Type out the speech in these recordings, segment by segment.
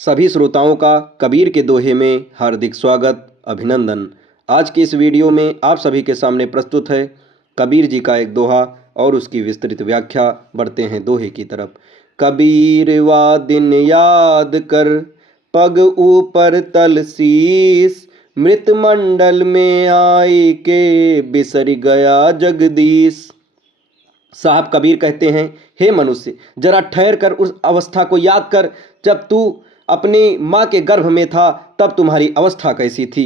सभी श्रोताओं का कबीर के दोहे में हार्दिक स्वागत अभिनंदन। आज की इस वीडियो में आप सभी के सामने प्रस्तुत है कबीर जी का एक दोहा और उसकी विस्तृत व्याख्या। बढ़ते हैं दोहे की तरफ। कबीर वा दिन याद कर, पग ऊपर तल शीस, मृत मंडल में आई के बिसर गया जगदीश। साहब कबीर कहते हैं, हे मनुष्य, जरा ठहर कर उस अवस्था को याद कर जब तू अपनी माँ के गर्भ में था। तब तुम्हारी अवस्था कैसी थी?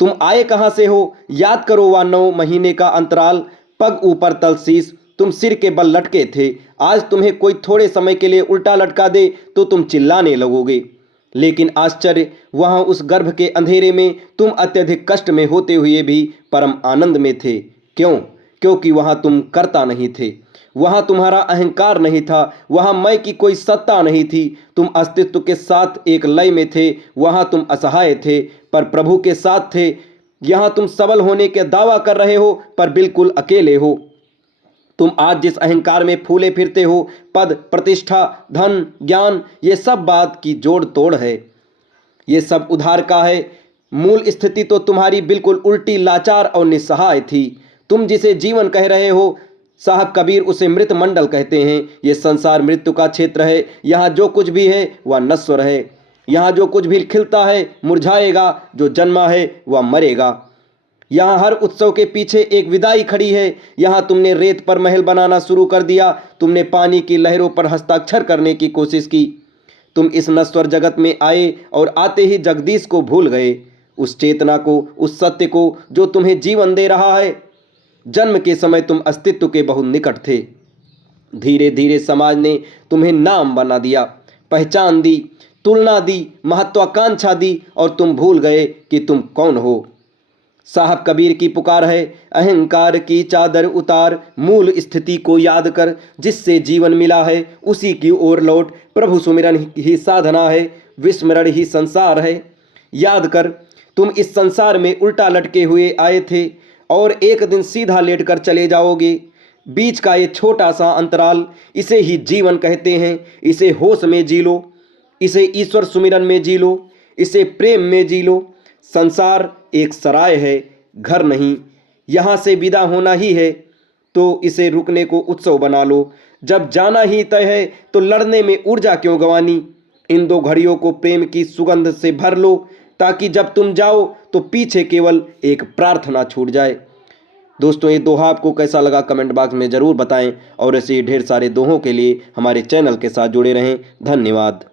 तुम आए कहाँ से हो? याद करो वह 9 महीने का अंतराल, पग ऊपर तल शीस, तुम सिर के बल लटके थे। आज तुम्हें कोई थोड़े समय के लिए उल्टा लटका दे तो तुम चिल्लाने लगोगे। लेकिन आश्चर्य, वहाँ उस गर्भ के अंधेरे में तुम अत्यधिक कष्ट में होते हुए भी परम आनंद में थे। क्यों? क्योंकि वहाँ तुम करता नहीं थे, वहाँ तुम्हारा अहंकार नहीं था, वहाँ मैं की कोई सत्ता नहीं थी। तुम अस्तित्व के साथ एक लय में थे। वहाँ तुम असहाय थे पर प्रभु के साथ थे। यहाँ तुम सबल होने के दावा कर रहे हो पर बिल्कुल अकेले हो। तुम आज जिस अहंकार में फूले फिरते हो, पद, प्रतिष्ठा, धन, ज्ञान, ये सब बात की जोड़ तोड़ है। ये सब उधार का है। मूल स्थिति तो तुम्हारी बिल्कुल उल्टी, लाचार और निस्सहाय थी। तुम जिसे जीवन कह रहे हो, साहब कबीर उसे मृत मंडल कहते हैं। ये संसार मृत्यु का क्षेत्र है। यहाँ जो कुछ भी है वह नश्वर है। यहाँ जो कुछ भी खिलता है मुरझाएगा, जो जन्मा है वह मरेगा। यहाँ हर उत्सव के पीछे एक विदाई खड़ी है। यहाँ तुमने रेत पर महल बनाना शुरू कर दिया, तुमने पानी की लहरों पर हस्ताक्षर करने की कोशिश की। तुम इस नश्वर जगत में आए और आते ही जगदीश को भूल गए, उस चेतना को, उस सत्य को जो तुम्हें जीवन दे रहा है। जन्म के समय तुम अस्तित्व के बहुत निकट थे। धीरे धीरे समाज ने तुम्हें नाम बना दिया, पहचान दी, तुलना दी, महत्वाकांक्षा दी और तुम भूल गए कि तुम कौन हो। साहब कबीर की पुकार है, अहंकार की चादर उतार, मूल स्थिति को याद कर। जिससे जीवन मिला है उसी की ओर लौट। प्रभु सुमिरन ही साधना है, विस्मरण ही संसार है। याद कर, तुम इस संसार में उल्टा लटके हुए आए थे और एक दिन सीधा लेटकर चले जाओगे। बीच का ये छोटा सा अंतराल, इसे ही जीवन कहते हैं। इसे होश में जी लो, इसे ईश्वर सुमिरन में जी लो, इसे प्रेम में जी लो। संसार एक सराय है, घर नहीं। यहाँ से विदा होना ही है तो इसे रुकने को उत्सव बना लो। जब जाना ही तय है तो लड़ने में ऊर्जा क्यों गंवानी। इन 2 घड़ियों को प्रेम की सुगंध से भर लो, ताकि जब तुम जाओ तो पीछे केवल एक प्रार्थना छूट जाए। दोस्तों, ये दोहा आपको कैसा लगा कमेंट बॉक्स में ज़रूर बताएं और ऐसे ढेर सारे दोहों के लिए हमारे चैनल के साथ जुड़े रहें। धन्यवाद।